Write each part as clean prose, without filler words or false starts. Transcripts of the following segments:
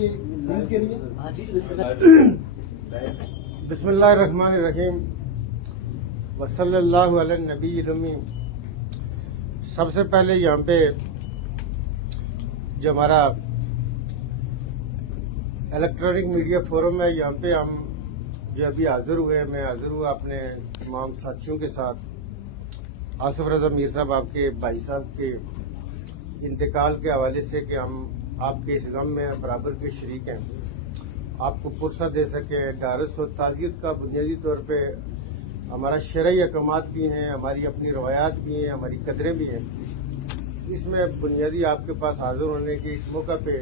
کے لیے بسم اللہ الرحمن الرحیم وصلی اللہ علی النبی الامی۔ سب سے پہلے یہاں پہ جو ہمارا الیکٹرانک میڈیا فورم ہے، یہاں پہ ہم جو ابھی حاضر ہوئے، میں حاضر ہوا اپنے تمام ساتھیوں کے ساتھ۔ آصف رضا میر صاحب، آپ کے بھائی صاحب کے انتقال کے حوالے سے کہ ہم آپ کے اس غم میں برابر کے شریک ہیں، آپ کو پرسہ دے سکیں۔ ڈھارس و تعزیت کا بنیادی طور پہ ہمارا شرعی احکامات بھی ہیں، ہماری اپنی روایات بھی ہیں، ہماری قدریں بھی ہیں۔ اس میں بنیادی آپ کے پاس حاضر ہونے کے اس موقع پہ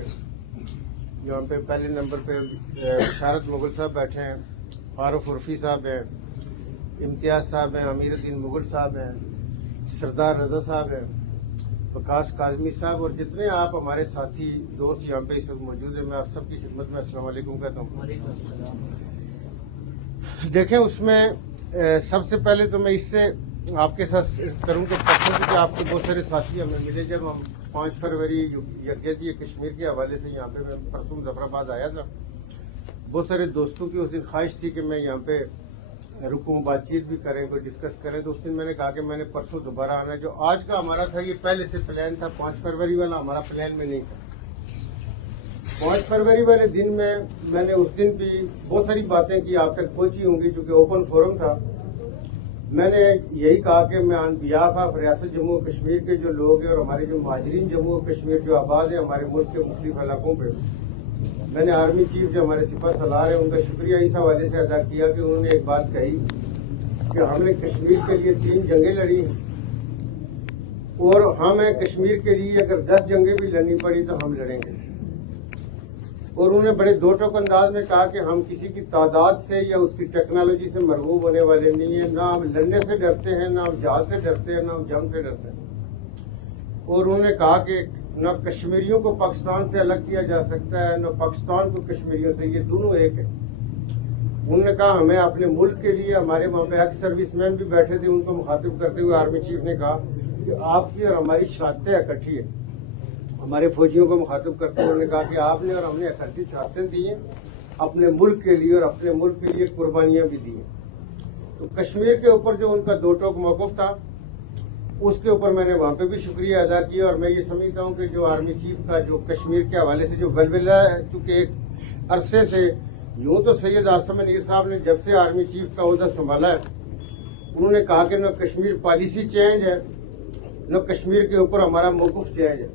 یہاں پہ پہلے نمبر پہ بشارت مغل صاحب بیٹھے ہیں، فاروق عرفی صاحب ہیں، امتیاز صاحب ہیں، امیر الدین مغل صاحب ہیں، سردار رضا صاحب ہیں، وقاص کاظمی صاحب، اور جتنے آپ ہمارے ساتھی دوست یہاں پہ اس وقت موجود ہیں، میں آپ سب کی خدمت میں السلام علیکم کہتا ہوں۔ وعلیکم السلام۔ دیکھیں، اس میں سب سے پہلے تو میں اس سے آپ کے ساتھ کروں کہ آپ کے بہت سارے ساتھی ہمیں ملے جب ہم 5 فروری یکجہتی کشمیر کے حوالے سے یہاں پہ میں پرسوں مظفرآباد آیا تھا۔ بہت سارے دوستوں کی اس دن خواہش تھی کہ میں یہاں پہ رکوں، بات چیت بھی کریں، کوئی ڈسکس کریں، تو اس دن میں نے کہا کہ میں نے پرسوں دوبارہ آنا ہے۔ جو آج کا ہمارا تھا یہ پہلے سے پلان تھا، 5 فروری والا ہمارا پلان میں نہیں تھا۔ 5 فروری والے دن میں نے اس دن بھی بہت ساری باتیں کی، آپ تک پہنچی ہوں گی، چونکہ اوپن فورم تھا۔ میں نے یہی کہا کہ میں آن بیہاف آف ریاست جموں و کشمیر کے جو لوگ ہیں اور ہمارے جو مہاجرین جموں و کشمیر جو آباد ہیں ہمارے ملک کے مختلف علاقوں پہ، میں نے آرمی چیف جو ہمارے سپہ سالار ہیں ان کا شکریہ اس حوالے سے ادا کیا کہ انہوں نے ایک بات کہی کہ ہم نے کشمیر کے لیے 3 جنگیں لڑی ہیں اور ہمیں کشمیر کے لیے اگر 10 جنگیں بھی لڑنی پڑی تو ہم لڑیں گے۔ اور انہوں نے بڑے دو ٹوک انداز میں کہا کہ ہم کسی کی تعداد سے یا اس کی ٹیکنالوجی سے مرغوب ہونے والے نہیں ہیں، نہ ہم لڑنے سے ڈرتے ہیں، نہ ہم جہاد سے ڈرتے ہیں، نہ ہم جنگ سے ڈرتے ہیں۔ اور انہوں نے کہا کہ نہ کشمیریوں کو پاکستان سے الگ کیا جا سکتا ہے، نہ پاکستان کو کشمیریوں سے، یہ دونوں ایک ہیں۔ انہوں نے کہا ہمیں اپنے ملک کے لیے، ہمارے وہاں پہ ایکس سروس مین بھی بیٹھے تھے، ان کو مخاطب کرتے ہوئے آرمی چیف نے کہا کہ آپ کی اور ہماری شہادتیں اکٹھی ہیں۔ ہمارے فوجیوں کو مخاطب کرتے ہوئے انہوں نے کہا کہ آپ نے اور ہم نے اکٹھی شہادتیں دی ہیں اپنے ملک کے لیے، اور اپنے ملک کے لیے قربانیاں بھی دی ہیں۔ تو کشمیر کے اوپر جو ان کا دو ٹوک موقف تھا، اس کے اوپر میں نے وہاں پہ بھی شکریہ ادا کیا، اور میں یہ سمجھتا ہوں کہ جو آرمی چیف کا جو کشمیر کے حوالے سے جو ولولہ ہے، چونکہ ایک عرصے سے یوں تو سید آصف منیر صاحب نے جب سے آرمی چیف کا عہدہ سنبھالا ہے، انہوں نے کہا کہ نہ کشمیر پالیسی چینج ہے، نہ کشمیر کے اوپر ہمارا موقف چینج ہے۔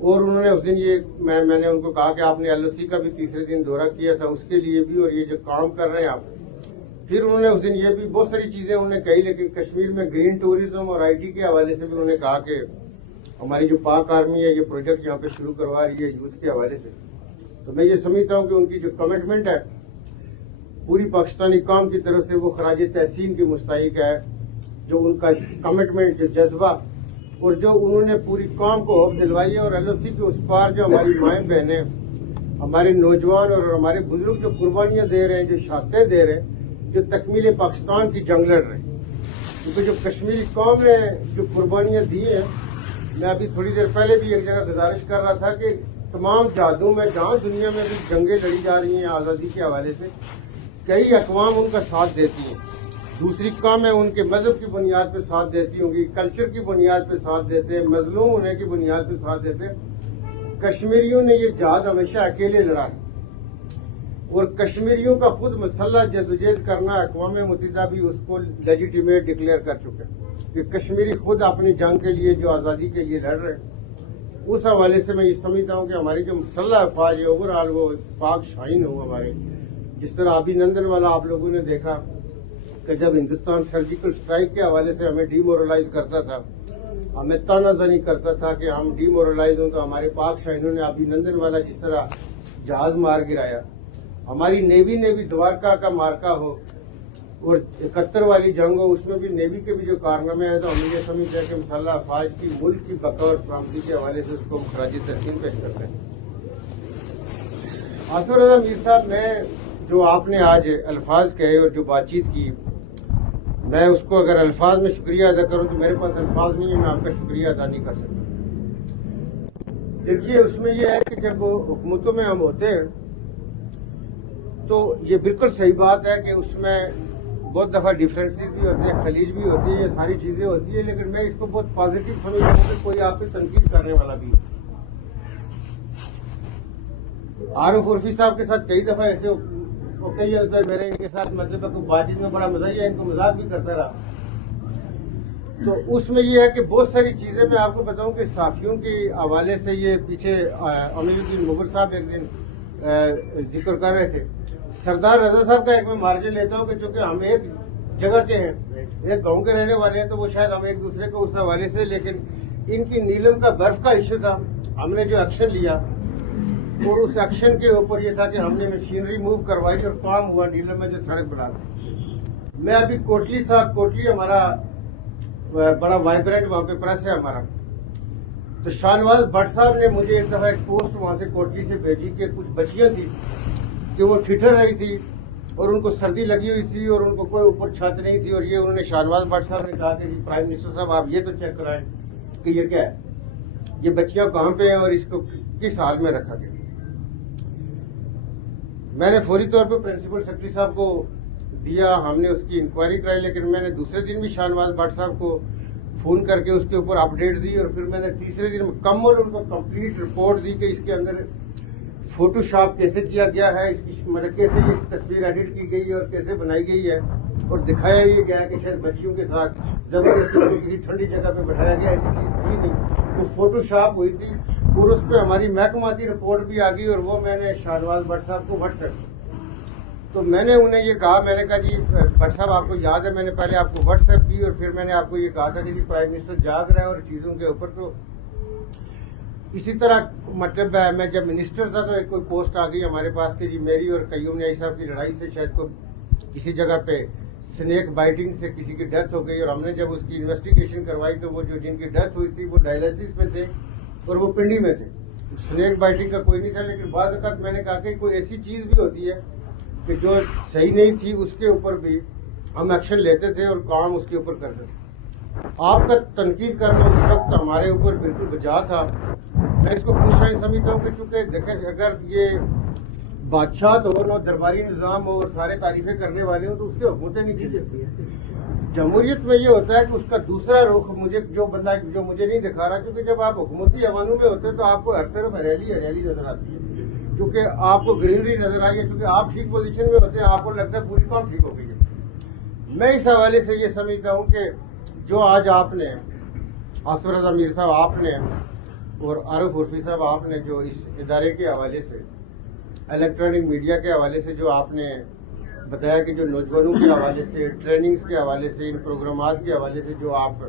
اور انہوں نے اس دن یہ میں نے ان کو کہا کہ آپ نے LOC کا بھی تیسرے دن دورہ کیا تھا، اس کے لیے بھی، اور یہ جو کام کر رہے ہیں آپ۔ پھر انہوں نے اس دن یہ بھی بہت ساری چیزیں انہوں نے کہی، لیکن کشمیر میں گرین ٹوریزم اور IT کے حوالے سے بھی انہوں نے کہا کہ ہماری جو پاک آرمی ہے یہ پروجیکٹ یہاں پہ شروع کروا رہی ہے یوتھ کے حوالے سے۔ تو میں یہ سمجھتا ہوں کہ ان کی جو کمٹمنٹ ہے پوری پاکستانی قوم کی طرف سے وہ خراج تحسین کی مستحق ہے، جو ان کا کمٹمنٹ، جو جذبہ، اور جو انہوں نے پوری قوم کو ہوپ دلوائی ہے۔ اور LOC کے اس پار جو ہماری مائیں بہنیں، ہمارے نوجوان اور ہمارے بزرگ جو قربانیاں دے رہے ہیں، جو شہادتیں دے رہے ہیں، جو تکمیل پاکستان کی جنگ لڑ رہے ہیں، کیونکہ جو کشمیری قوم نے جو قربانیاں دی ہیں، میں ابھی تھوڑی دیر پہلے بھی ایک جگہ گزارش کر رہا تھا کہ تمام جہادوں میں جہاں دنیا میں بھی جنگیں لڑی جا رہی ہیں آزادی کے حوالے سے، کئی اقوام ان کا ساتھ دیتی ہیں، دوسری قومیں ان کے مذہب کی بنیاد پہ ساتھ دیتی ہوں گی، کلچر کی بنیاد پہ ساتھ دیتے ہیں، مظلوم ہونے کی بنیاد پہ ساتھ دیتے ہیں۔ کشمیریوں نے یہ جہاد ہمیشہ اکیلے لڑا ہے، اور کشمیریوں کا خود مسلح جدوجہد کرنا اقوام متحدہ بھی اس کو لیجیٹیمیٹ ڈکلیئر کر چکے ہیں کہ کشمیری خود اپنی جنگ کے لیے، جو آزادی کے لیے لڑ رہے ہیں۔ اس حوالے سے میں یہ سمجھتا ہوں کہ ہماری جو مسلح افواج ہے اوور آل وہ پاک شاہین ہو ہمارے، جس طرح ابھینندن والا آپ لوگوں نے دیکھا کہ جب ہندوستان سرجیکل سٹرائک کے حوالے سے ہمیں ڈی مورلائز کرتا تھا، ہمیں تانا زنی کرتا تھا کہ ہم ڈی مورلائز ہوں، تو ہمارے پاک شاہینوں نے ابھینندن والا جس طرح جہاز مار گرایا، ہماری نیوی نے بھی دوارکا کا مارکا ہو اور 71 والی جنگ ہو، اس میں بھی نیوی کے بھی جو کارنامے ہیں، تو ہم یہ سمجھتے ہیں کہ مسلح افواج کی ملک کی بقا اور سلامتی کے حوالے سے اس کو خراج تحسین پیش کرتے ہیں۔ آصف رضا میر صاحب، میں جو آپ نے آج الفاظ کہے اور جو بات چیت کی، میں اس کو اگر الفاظ میں شکریہ ادا کروں تو میرے پاس الفاظ نہیں ہے، میں آپ کا شکریہ ادا نہیں کر سکتا۔ دیکھیے اس میں یہ ہے کہ جب حکومتوں میں ہم ہوتے ہیں تو یہ بالکل صحیح بات ہے کہ اس میں بہت دفعہ ڈفرینسز بھی ہوتے ہیں، خلیج بھی ہوتی ہے، یہ ساری چیزیں ہوتی ہیں، لیکن میں اس کو بہت پازیٹیو سمجھتا ہوں کہ کوئی آپ کی تنقید کرنے والا بھی ہے۔ عارف عرفی صاحب کے ساتھ کئی دفعہ ایسے کئی میرے ان کے ساتھ مطلب بات چیت میں بڑا مزہ ہی ہے، ان کو مذاق بھی کرتا رہا۔ تو اس میں یہ ہے کہ بہت ساری چیزیں میں آپ کو بتاؤں کہ صحافیوں کے حوالے سے یہ پیچھے امیر الدین مغل صاحب ایک دن ذکر کر رہے تھے۔ سردار رضا صاحب کا ایک میں مارجن لیتا ہوں کہ چونکہ ہم ایک جگہ کے ہیں، ایک گاؤں کے رہنے والے ہیں، تو وہ شاید ہم ایک دوسرے کو اس حوالے سے، لیکن ان کی نیلم کا برف کا ایشو تھا، ہم نے جو ایکشن لیا اور اس ایکشن کے اوپر یہ تھا کہ ہم نے مشینری موو کروائی اور کام ہوا نیلم میں جو سڑک بنا دی۔ میں ابھی کوٹلی تھا، کوٹلی ہمارا بڑا وائبرنٹ وہاں پہ پریس ہے ہمارا، تو شاہنواز بٹ صاحب نے مجھے ایک دفعہ ایک پوسٹ وہاں سے کوٹلی سے بھیجی کہ کچھ بچیاں تھیں کہ وہ ٹھٹر رہی تھی اور ان کو سردی لگی ہوئی تھی اور ان کو کوئی اوپر چھت نہیں تھی، اور یہ انہوں نے شاہنواز بٹ صاحب نے کہا کہ جی پرائم منسٹر صاحب آپ یہ تو چیک کرائیں کہ یہ کیا ہے، یہ بچیاں کہاں پہ ہیں اور اس کو کس حال میں رکھا گیا۔ میں نے فوری طور پہ پرنسپل سیکرٹری صاحب کو دیا، ہم نے اس کی انکوائری کرائی، لیکن میں نے دوسرے دن بھی شاہنواز بٹ صاحب کو فون کر کے اس کے اوپر اپڈیٹ دی، اور پھر میں نے تیسرے دن مکمل ان کو کمپلیٹ رپورٹ دی کہ اس کے اندر فوٹو شاپ کیسے کیا گیا ہے، اس کی مطلب کیسے یہ تصویر ایڈٹ کی گئی ہے اور کیسے بنائی گئی ہے، اور دکھایا یہ گیا کہ شاید بچیوں کے ساتھ زبردستی کسی ٹھنڈی جگہ پہ بٹھایا گیا، ایسی چیز تھی نہیں، وہ فوٹو شاپ ہوئی تھی، اور اس پہ ہماری محکماتی رپورٹ بھی آ گئی، اور وہ میں نے شاہنواز بٹ صاحب کو واٹس ایپ، تو میں نے انہیں یہ کہا، میں نے کہا جی بٹ صاحب آپ کو یاد ہے میں نے پہلے آپ کو واٹس ایپ کی اور پھر میں نے آپ کو یہ کہا تھا کہ جی پرائم منسٹر جاگ رہے ہیں اور چیزوں کے اوپر، تو اسی طرح مطلب میں جب منسٹر تھا تو ایک کوئی پوسٹ آ گئی ہمارے پاس کہ جی میری اور قیوم نیائی صاحب کی لڑائی سے شاید کو کسی جگہ پہ سنیک بائٹنگ سے کسی کی ڈیتھ ہو گئی، اور ہم نے جب اس کی انویسٹیگیشن کروائی تو وہ جو جن کی ڈیتھ ہوئی تھی وہ ڈائلسس میں تھے اور وہ پنڈی میں تھے، سنیک بائٹنگ کا کوئی نہیں تھا، لیکن بعض اوقات میں نے کہا کہ کوئی ایسی چیز بھی ہوتی ہے کہ جو صحیح نہیں تھی اس کے اوپر بھی ہم ایکشن لیتے تھے اور کام اس کے اوپر کرتے تھے۔ آپ کا تنقید کرنا اس وقت ہمارے اوپر بالکل بجا تھا، میں اس کو خوشائن سمجھتا ہوں کہ چونکہ دیکھیں اگر یہ بادشاہ ہو، درباری نظام ہو اور سارے تعریفیں کرنے والے ہوں تو اس سے حکومتیں نہیں چلتی۔ جمہوریت میں یہ ہوتا ہے کہ اس کا دوسرا رخ مجھے جو بندہ جو مجھے نہیں دکھا رہا، کیونکہ جب آپ حکومتی ایوانوں میں ہوتے ہیں تو آپ کو ہر طرف ہریالی ہریالی نظر آتی ہے، چونکہ آپ کو گرینری نظر آئی ہے، چونکہ آپ ٹھیک پوزیشن میں ہوتے ہیں، آپ کو لگتا ہے پوری کام ٹھیک ہو گئی ہے۔ میں اس حوالے سے یہ سمجھتا ہوں کہ جو آج آپ نے آصف رضا میر صاحب آپ نے اور عارف عرفی صاحب آپ نے جو اس ادارے کے حوالے سے الیکٹرانک میڈیا کے حوالے سے جو آپ نے بتایا کہ جو نوجوانوں کے حوالے سے ٹریننگز کے حوالے سے ان پروگرامات کے حوالے سے جو آپ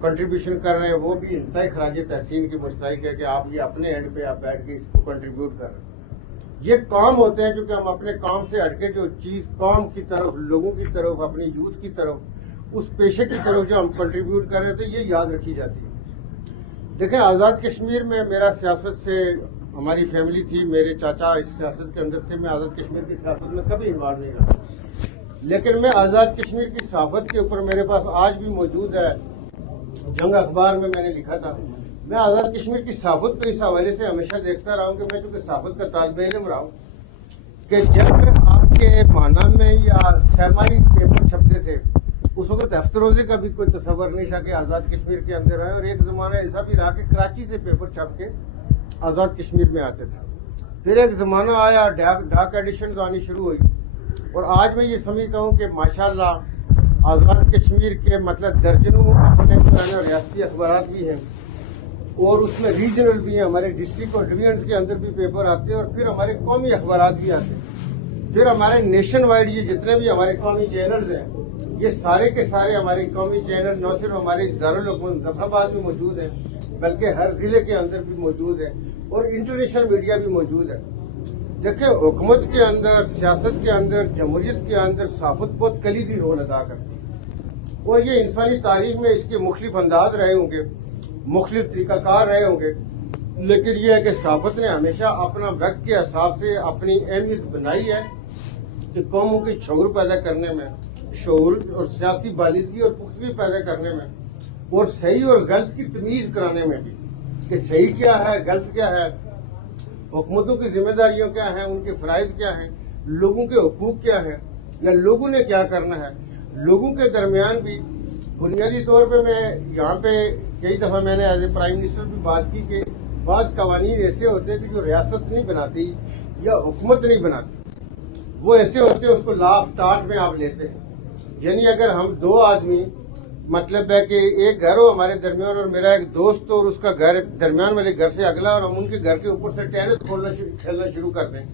کنٹریبیوشن کر رہے ہیں وہ بھی انتہائی خراج تحسین کی مستحق ہے کہ آپ یہ اپنے اینڈ پہ آپ بیٹھ کے اس کو کنٹریبیوٹ کر رہے ہیں۔ یہ کام ہوتے ہیں چونکہ ہم اپنے کام سے ہٹ کے جو چیز کام کی طرف، لوگوں کی طرف، اپنی یوتھ کی طرف، اس پیشے کی طرف جو ہم کنٹریبیوٹ کر رہے تھے یہ یاد رکھی جاتی ہے۔ دیکھیں آزاد کشمیر میں میرا سیاست سے ہماری فیملی تھی، میرے چاچا اس سیاست کے اندر تھے، میں آزاد کشمیر کی سیاست میں کبھی انوالو نہیں رہا، لیکن میں آزاد کشمیر کی صحافت کے اوپر میرے پاس آج بھی موجود ہے، جنگ اخبار میں نے لکھا تھا، میں آزاد کشمیر کی صحافت کو اس حوالے سے ہمیشہ دیکھتا رہا ہوں کہ میں چونکہ صحافت کا طالب علم رہا ہوں کہ جب آپ کے مانا میں یا سیمائی پیپر چھپتے تھے اس وقت ہفتہ روزے کا بھی کوئی تصور نہیں تھا کہ آزاد کشمیر کے اندر آئے، اور ایک زمانہ ایسا بھی رہا کہ کراچی سے پیپر چھپ کے آزاد کشمیر میں آتے تھے، پھر ایک زمانہ آیا ڈاک ایڈیشن آنی شروع ہوئی، اور آج میں یہ سمجھتا ہوں کہ ماشاءاللہ آزاد کشمیر کے مطلب درجنوں اپنے ریاستی اخبارات بھی ہیں، اور اس میں ریجنل بھی ہیں، ہمارے ڈسٹرکٹ اور ڈویژنس کے اندر بھی پیپر آتے ہیں، اور پھر ہمارے قومی اخبارات بھی آتے ہیں، پھر ہمارے نیشن وائڈ یہ جتنے بھی ہمارے قومی چینلز ہیں یہ سارے کے سارے ہمارے قومی چینل نہ صرف ہمارے اس دارالحکومت مظفر آباد میں موجود ہیں بلکہ ہر ضلع کے اندر بھی موجود ہے، اور انٹرنیشنل میڈیا بھی موجود ہے۔ دیکھیں حکومت کے اندر، سیاست کے اندر، جمہوریت کے اندر صحافت بہت کلیدی رول ادا کرتی ہے، اور یہ انسانی تاریخ میں اس کے مختلف انداز رہے ہوں گے، مختلف طریقہ کار رہے ہوں گے، لیکن یہ ہے کہ صحافت نے ہمیشہ اپنا وقت کے حساب سے اپنی اہمیت بنائی ہے کہ قوموں کے شعور پیدا کرنے میں، شعور اور سیاسی بالغی اور پختگی پیدا کرنے میں، اور صحیح اور غلط کی تمیز کرانے میں بھی کہ صحیح کیا ہے، غلط کیا ہے، حکومتوں کی ذمہ داریاں کیا ہیں، ان کے فرائض کیا ہیں، لوگوں کے حقوق کیا ہیں، یا لوگوں نے کیا کرنا ہے۔ لوگوں کے درمیان بھی بنیادی طور پہ میں یہاں پہ کئی دفعہ میں نے ایز اے پرائم منسٹر بھی بات کی کہ بعض قوانین ایسے ہوتے ہیں کہ جو ریاست نہیں بناتی یا حکومت نہیں بناتی، وہ ایسے ہوتے ہیں اس کو لا آف ٹاٹ میں آپ لیتے ہیں۔ یعنی اگر ہم دو آدمی، مطلب ہے کہ ایک گھر ہو ہمارے درمیان اور میرا ایک دوست اور اس کا گھر درمیان والے گھر سے اگلا، اور ہم ان کے گھر کے اوپر سے ٹینس کھیلنا شروع کر دیں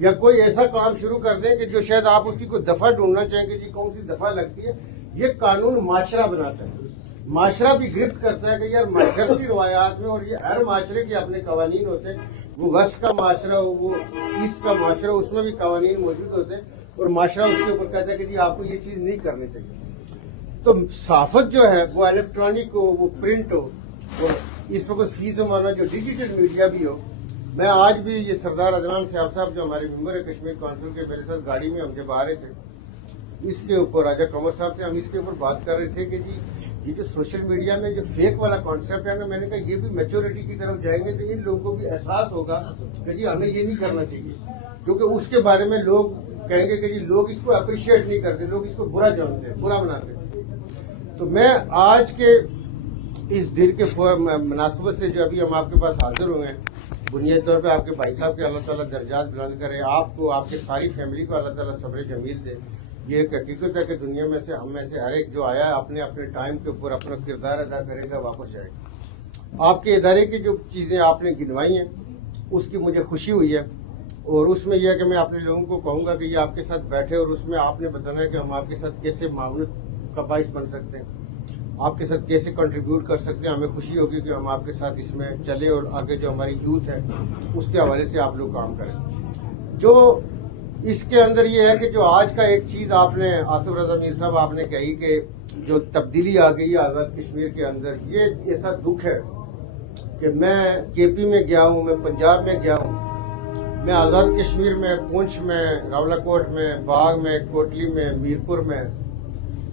یا کوئی ایسا کام شروع کر دیں کہ جو شاید آپ اس کی کوئی دفعہ ڈھونڈنا چاہیں کہ جی کون سی دفعہ لگتی ہے، یہ قانون معاشرہ بناتا ہے۔ معاشرہ بھی گرفت کرتا ہے کہ یار معاشرتی روایات میں، اور یہ ہر معاشرے کے اپنے قوانین ہوتے ہیں، وہ وسط کا معاشرہ ہو، وہ ایسٹ کا معاشرہ ہو، اس میں بھی قوانین موجود ہوتے ہیں، اور معاشرہ اس کے اوپر کہتا ہے کہ جی آپ کو یہ چیز نہیں کرنی چاہیے۔ تو صحافت جو ہے وہ الیکٹرانک ہو، وہ پرنٹ ہو، اور اس وقت فی زمانہ جو ڈیجیٹل میڈیا بھی ہو۔ میں آج بھی یہ سردار عدنان سیاب صاحب جو ہمارے ممبر ہے کشمیر کونسل کے، میرے ساتھ گاڑی میں ہم جب آ رہے تھے، اس کے اوپر راجہ قمر صاحب سے ہم اس کے اوپر بات کر رہے تھے کہ جی یہ جو سوشل میڈیا میں جو فیک والا کانسیپٹ ہے نا، میں نے کہا یہ بھی میچورٹی کی طرف جائیں گے تو ان لوگوں کو بھی احساس ہوگا کہ جی ہمیں یہ نہیں کرنا چاہیے، کیونکہ اس کے بارے میں لوگ کہیں گے کہ جی لوگ اس کو اپریشیٹ نہیں کرتے، لوگ اس کو برا جانتے ہیں، برا بناتے ہیں۔ تو میں آج کے اس دن کے مناسبت سے جو ابھی ہم آپ کے پاس حاضر ہوئے ہیں، بنیادی طور پہ آپ کے بھائی صاحب کے اللہ تعالیٰ درجات بلند کرے، آپ کو، آپ کی ساری فیملی کو اللہ تعالیٰ صبر جمیل دے۔ یہ ایک حقیقت ہے کہ دنیا میں سے ہم میں سے ہر ایک جو آیا ہے اپنے اپنے ٹائم کے اوپر اپنا کردار ادا کرے گا، واپس جائے گا۔ آپ کے ادارے کی جو چیزیں آپ نے گنوائی ہیں اس کی مجھے خوشی ہوئی ہے، اور اس میں یہ ہے کہ میں اپنے لوگوں کو کہوں گا کہ یہ آپ کے ساتھ بیٹھے اور اس میں آپ نے بتانا ہے کہ ہم آپ کے ساتھ کیسے معاونت کا باعث بن سکتے ہیں، آپ کے ساتھ کیسے کنٹریبیوٹ کر سکتے ہیں۔ ہمیں خوشی ہوگی کہ ہم آپ کے ساتھ اس میں چلیں، اور آگے جو ہماری یوتھ ہے اس کے حوالے سے آپ لوگ کام کریں۔ جو اس کے اندر یہ ہے کہ جو آج کا ایک چیز آپ نے آصف رضا میر صاحب آپ نے کہی کہ جو تبدیلی آ گئی ہے آزاد کشمیر کے اندر، یہ ایسا دکھ ہے کہ میں کے پی میں گیا ہوں، میں پنجاب میں گیا ہوں، میں آزاد کشمیر میں پونچھ میں، راولہ کوٹ میں، باغ میں، کوٹلی میں، میرپور میں،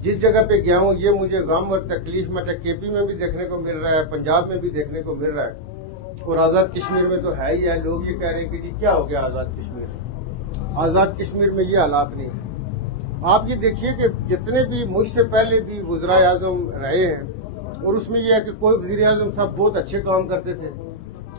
جس جگہ پہ گیا ہوں یہ مجھے غم اور تکلیف مطلب کے پی میں بھی دیکھنے کو مل رہا ہے، پنجاب میں بھی دیکھنے کو مل رہا ہے، اور آزاد کشمیر میں تو ہے ہی ہے۔ لوگ یہ کہہ رہے ہیں کہ جی کیا ہو گیا آزاد کشمیر، آزاد کشمیر میں یہ حالات نہیں ہیں۔ آپ یہ دیکھیے کہ جتنے بھی مجھ سے پہلے بھی وزراء اعظم رہے ہیں، اور اس میں یہ ہے کہ کوئی وزیر اعظم صاحب بہت اچھے کام کرتے تھے،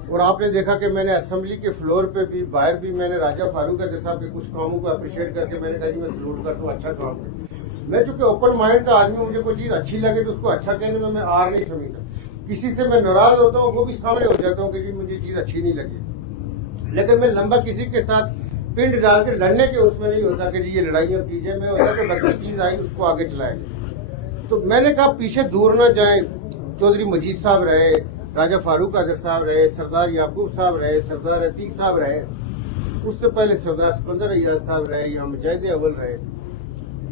اور آپ نے دیکھا کہ میں نے اسمبلی کے فلور پہ بھی، باہر بھی، میں نے راجہ فاروق عدل صاحب کے کچھ کاموں کو اپریشیٹ کر کے میں نے کہا جی میں سلوٹ کرتا ہوں، اچھا کام ہے۔ میں چونکہ اوپن مائنڈ کا آدمی ہوں، مجھے کوئی چیز اچھی لگے تو اس کو اچھا کہنے میں آر نہیں سمجھتا۔ کسی سے میں ناراض ہوتا ہوں وہ بھی سامنے ہو جاتا ہوں کہ جی مجھے چیز اچھی نہیں لگی، لیکن میں لمبا کسی کے ساتھ پنڈ ڈال کے لڑنے کے اس میں نہیں ہوتا کہ جی یہ لڑائیاں کیجیے، میں ہوتا کہ بڑی چیز آئی اس کو آگے چلائیں۔ تو میں نے کہا پیچھے دور نہ جائیں، چودھری مجید صاحب رہے، راجہ فاروق عدل صاحب رہے، سردار یعقوب صاحب رہے، سردار عتیق صاحب رہے، اس سے پہلے سردار سکندر ایاز صاحب رہے، یا مجاہد اول رہے،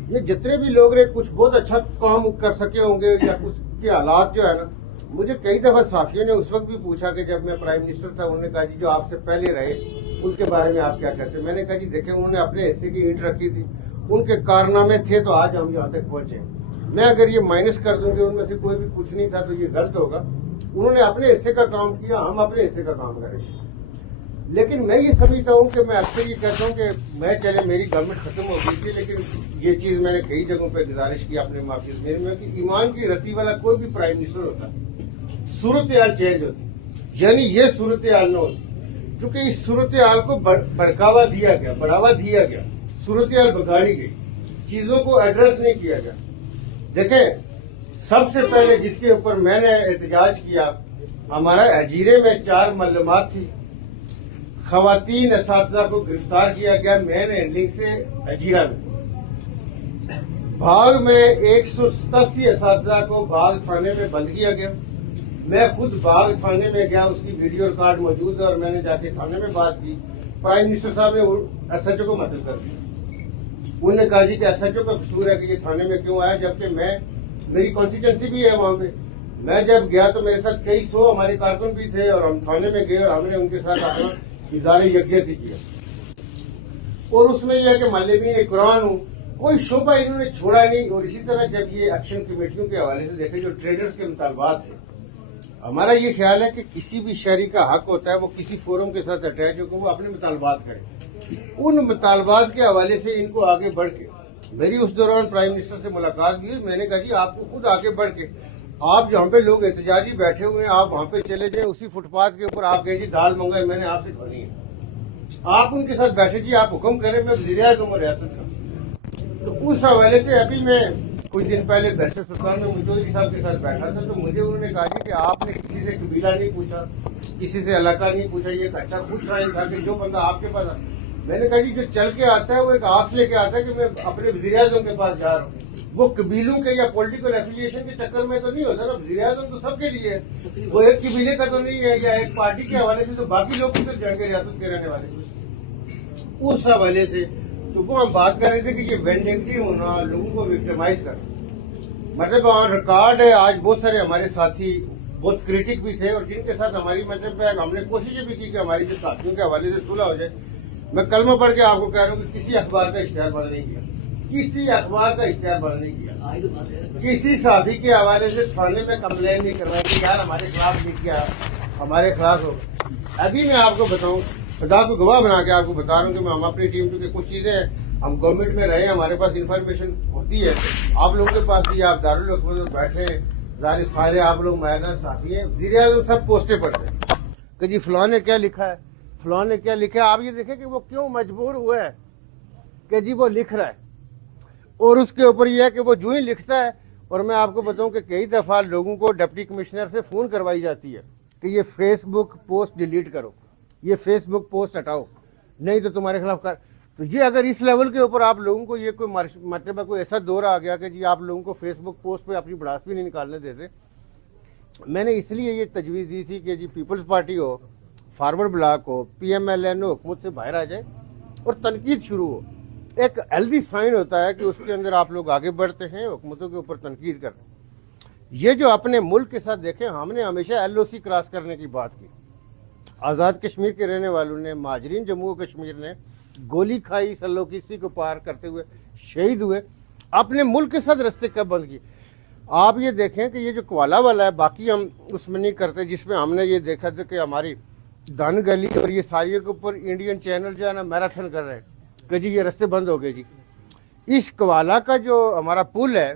یہ جتنے بھی لوگ رہے کچھ بہت اچھا کام کر سکے ہوں گے، یا کچھ کے حالات جو ہے نا، مجھے کئی دفعہ صحافیوں نے اس وقت بھی پوچھا کہ جب میں پرائم منسٹر تھا، انہوں نے کہا جی جو آپ سے پہلے رہے ان کے بارے میں آپ کیا کہتے ہیں؟ میں نے کہا جی دیکھیں انہوں نے اپنے حصے کی اینٹ رکھی تھی، ان کے کارنامے تھے تو آج ہم یہاں تک پہنچے۔ میں اگر یہ مائنس کر دوں کہ ان میں سے کوئی بھی کچھ نہیں تھا تو یہ غلط ہوگا۔ انہوں نے اپنے حصے کا کام کیا، ہم اپنے حصے کا کام کریں گے۔ لیکن میں یہ سمجھتا ہوں کہ میں اکثر یہ کہتا ہوں کہ میں چلے میری گورنمنٹ ختم ہو گئی تھی، لیکن یہ چیز میں نے کئی جگہوں پہ گزارش کی اپنے معافی میں کہ ایمان کی رتی والا کوئی بھی پرائم منسٹر ہوتا صورتحال چینج ہوتی، یعنی یہ صورتحال نہ ہوتی، کیونکہ اس صورتحال کو بڑھاوا دیا گیا، صورتحال بگاڑی گئی، چیزوں کو ایڈریس نہیں کیا گیا۔ دیکھیں سب سے پہلے جس کے اوپر میں نے احتجاج کیا، ہمارا ہجیرے میں 4 معلومات تھی، خواتین اساتذہ کو گرفتار کیا گیا مین ہینڈلنگ سے ہجیرہ میں، بھاگ میں 187 اساتذہ کو بھاگ تھانے میں بند کیا گیا۔ میں خود باغ تھانے میں گیا، اس کی ویڈیو ریکارڈ موجود ہے، اور میں نے جا کے تھانے میں بات کی۔ پرائم منسٹر صاحب نے ایس ایچ او کو مطلب کر دیا، انہوں نے کہا جی کہ ایس ایچ او کا قصور ہے کہ یہ تھانے میں کیوں آیا، جبکہ میری کانسٹیٹوینسی بھی ہے وہاں پہ۔ میں جب گیا تو میرے ساتھ کئی 100 ہمارے کارکن بھی تھے، اور ہم تھانے میں گئے اور ہم نے ان کے ساتھ اپنا اظہار یکجہتی کیا، اور اس میں یہ ہے کہ معلمین قرآن ہوں، کوئی شعبہ انہوں نے چھوڑا نہیں۔ اور اسی طرح جب یہ ایکشن کمیٹیوں کے حوالے سے دیکھے جو ٹریڈرز کے مطالبات تھے، ہمارا یہ خیال ہے کہ کسی بھی شہری کا حق ہوتا ہے وہ کسی فورم کے ساتھ اٹیچ ہو کہ وہ اپنے مطالبات کرے. ان مطالبات کے حوالے سے ان کو آگے بڑھ کے میری اس دوران پرائم منسٹر سے ملاقات بھی ہوئی. میں نے کہا جی آپ کو خود آگے بڑھ کے آپ جہاں پہ لوگ احتجاجی بیٹھے ہوئے ہیں آپ وہاں پہ چلے جائیں, اسی فٹ پاتھ کے اوپر آپ کہیں جی دال منگائے میں نے آپ سے کھانی ہے, آپ ان کے ساتھ بیٹھے جی آپ حکم کریں میں وزیر اعظم ہوں ریاست کا. تو اس حوالے سے ابھی میں کچھ دن پہلے گھر سلطان میں چودھری صاحب کے ساتھ بیٹھا تھا تو مجھے انہوں نے کہا جی کہ آپ نے کسی سے قبیلہ نہیں پوچھا, کسی سے علاقہ نہیں پوچھا, یہ ایک اچھا خوش شائن تھا کہ جو بندہ آپ کے پاس میں نے کہا جی جو چل کے آتا ہے وہ ایک آس لے کے آتا ہے کہ میں اپنے وزیر اعظم کے پاس جا رہا ہوں, وہ قبیلوں کے یا پولیٹیکل ایفیلیشن کے چکر میں تو نہیں ہوتا نا. وزیر اعظم تو سب کے لیے ہے, وہ ایک قبیلے کا تو نہیں ہے یا ایک پارٹی کے حوالے سے, تو باقی لوگ بھی تو جائیں گے ریاست کے رہنے والے. اس حوالے سے تو وہ ہم بات کر رہے تھے کہ یہ وینڈکٹی ہونا, لوگوں کو وکٹمائز کرنا, مطلب آن ریکارڈ ہے. آج بہت سارے ہمارے ساتھی بہت کریٹک بھی تھے اور جن کے ساتھ ہماری مطلب ہم نے کوششیں بھی کی کہ ہماری جو ساتھیوں کے حوالے سے صلح ہو جائے. میں کلمہ پڑھ کے آپ کو کہہ رہا ہوں کہ کسی اخبار کا اشتہار بند نہیں کیا, کسی اخبار کا اشتہار بند نہیں کیا, کسی صحافی کے حوالے سے تھانے میں کمپلین نہیں کروائی کہ یار ہمارے خلاف لکھ کیا ہمارے خلاف ہو. ابھی میں آپ کو بتاؤں, خدا کو گواہ بنا کے آپ کو بتا رہا ہوں کہ ہم اپنی ٹیم چونکہ کچھ چیزیں ہم گورنمنٹ میں رہے, ہمارے پاس انفارمیشن ہوتی ہے, آپ لوگوں کے پاس بھی آپ دارالحکومت میں بیٹھے ظاہر سارے آپ لوگ میدان صحافی ہیں, وزیر اعظم سب پوسٹیں پڑھتے ہیں کہ جی فلاں نے کیا لکھا ہے, فلاں نے کیا لکھا ہے. آپ یہ دیکھیں کہ وہ کیوں مجبور ہوا ہے کہ جی وہ لکھ رہا ہے, اور اس کے اوپر یہ ہے کہ وہ جو ہی لکھتا ہے. اور میں آپ کو بتاؤں کہ کئی دفعہ لوگوں کو ڈپٹی کمشنر سے فون کروائی جاتی ہے کہ یہ فیس بک پوسٹ ڈیلیٹ کرو, یہ فیس بک پوسٹ ہٹاؤ, نہیں تو تمہارے خلاف کر. تو یہ اگر اس لیول کے اوپر آپ لوگوں کو یہ کوئی مطلب کوئی ایسا دور آ گیا کہ جی آپ لوگوں کو فیس بک پوسٹ پہ اپنی بڑاس بھی نہیں نکالنے دیتے. میں نے اس لیے یہ تجویز دی تھی کہ جی پیپلز پارٹی ہو, فارورڈ بلاک ہو, پی ایم ایل این ہو, حکومت سے باہر آ جائے اور تنقید شروع ہو. ایک ہیلدی سائن ہوتا ہے کہ اس کے اندر آپ لوگ آگے بڑھتے ہیں, حکومتوں کے اوپر تنقید کرتے ہیں. یہ جو اپنے ملک کے ساتھ دیکھیں, ہم نے ہمیشہ ایل او سی کراس کرنے کی بات کی. آزاد کشمیر کے رہنے والوں نے, مہاجرین جموں و کشمیر نے گولی کھائی, سلوکیسی کو پار کرتے ہوئے شہید ہوئے. اپنے ملک کے ساتھ رستے کب بند کیے. آپ یہ دیکھیں کہ یہ جو کوالا والا ہے, باقی ہم اس میں نہیں کرتے, جس میں ہم نے یہ دیکھا تھا کہ ہماری دن گلی اور یہ ساری کے اوپر انڈین چینل جو ہے نا میراتھن کر رہے ہیں کہ جی یہ رستے بند ہو گئے. جی اس کوالا کا جو ہمارا پل ہے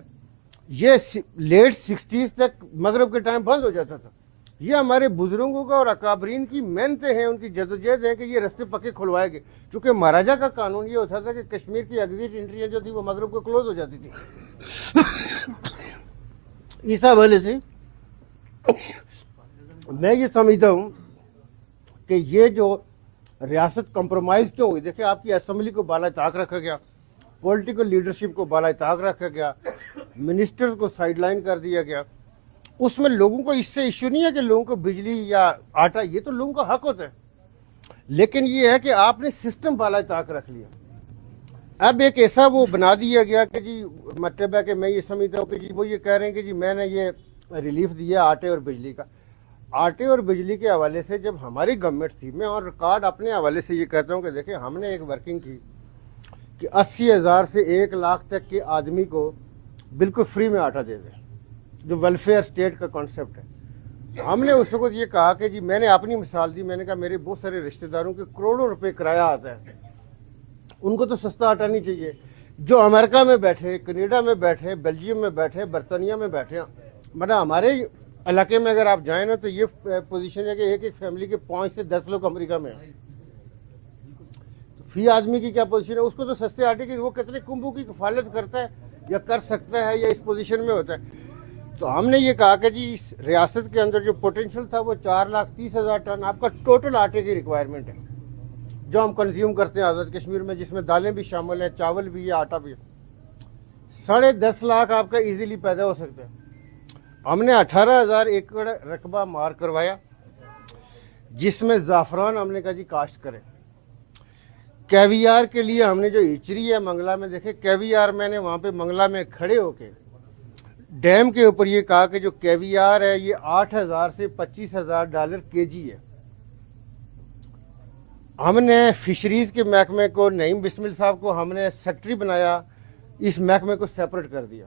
یہ لیٹ 60s تک مغرب کے ٹائم بند ہو جاتا تھا. یہ ہمارے بزرگوں کا اور اکابرین کی محنتیں ہیں, ان کی جدوجہد ہے کہ یہ رستے پکے کھلوائے گئے. چونکہ مہاراجہ کا قانون یہ ہوتا تھا کہ کشمیر کی ایگزٹ انٹریاں جو تھی وہ مغرب کو کلوز ہو جاتی تھی. اس حوالے سے میں یہ سمجھتا ہوں کہ یہ جو ریاست کمپرومائز کیوں ہوئی. دیکھیں آپ کی اسمبلی کو بالا طاق رکھا گیا, پولیٹیکل لیڈرشپ کو بالا طاق رکھا گیا, منسٹر کو سائڈ لائن کر دیا گیا. اس میں لوگوں کو اس سے ایشو نہیں ہے کہ لوگوں کو بجلی یا آٹا, یہ تو لوگوں کا حق ہوتا ہے, لیکن یہ ہے کہ آپ نے سسٹم بالا طاق رکھ لیا. اب ایک ایسا وہ بنا دیا گیا کہ جی مطلب ہے کہ میں یہ سمجھتا ہوں کہ جی وہ یہ کہہ رہے ہیں کہ جی میں نے یہ ریلیف دیا آٹے اور بجلی کا. آٹے اور بجلی کے حوالے سے جب ہماری گورنمنٹ تھی, میں اور ریکارڈ اپنے حوالے سے یہ کہتا ہوں کہ دیکھیں ہم نے ایک ورکنگ کی کہ 80,000 سے 1 لاکھ تک کے آدمی کو بالکل فری میں آٹا دے دیں, جو ویلفیئر اسٹیٹ کا کانسیپٹ ہے. ہم نے اس وقت یہ کہا کہ جی میں نے اپنی مثال دی, میں نے کہا میرے بہت سارے رشتہ داروں کے کروڑوں روپے کرایہ آتا ہے, ان کو تو سستا آٹا نہیں چاہیے. جو امریکہ میں بیٹھے, کینیڈا میں بیٹھے, بیلجیم میں بیٹھے, برطانیہ میں بیٹھے, مطلب ہمارے علاقے میں اگر آپ جائیں نا تو یہ پوزیشن ہے کہ ایک فیملی کے 5 سے 10 لوگ امریکہ میں ہیں. فی آدمی کی کیا پوزیشن ہے, اس کو تو سستے آٹے کی وہ کتنے کنبوں کی کفالت کرتا ہے یا کر سکتا ہے یا اس پوزیشن میں ہوتا ہے. تو ہم نے یہ کہا کہ جی اس ریاست کے اندر جو پوٹینشیل تھا وہ 4,30,000 ٹن آپ کا ٹوٹل آٹے کی ریکوائرمنٹ ہے جو ہم کنزیوم کرتے ہیں آزاد کشمیر میں, جس میں دالیں بھی شامل ہیں, چاول بھی ہے, آٹا بھی ہے. 10.5 لاکھ آپ کا ایزیلی پیدا ہو سکتا ہے. ہم نے 18,000 ایکڑ رقبہ مار کروایا, جس میں زعفران ہم نے کہا جی کاشت کریں. کیویار کے لیے ہم نے جو ہچری ہے منگلہ میں, دیکھیں کیویار میں نے وہاں پہ منگلہ میں کھڑے ہو کے ڈیم کے اوپر یہ کہا کہ جو کیویار ہے یہ 8,000 سے $25,000 kg ہے. ہم نے فشریز کے محکمے کو, نعیم بسمل صاحب کو ہم نے سیکٹری بنایا, اس محکمے کو سیپریٹ کر دیا.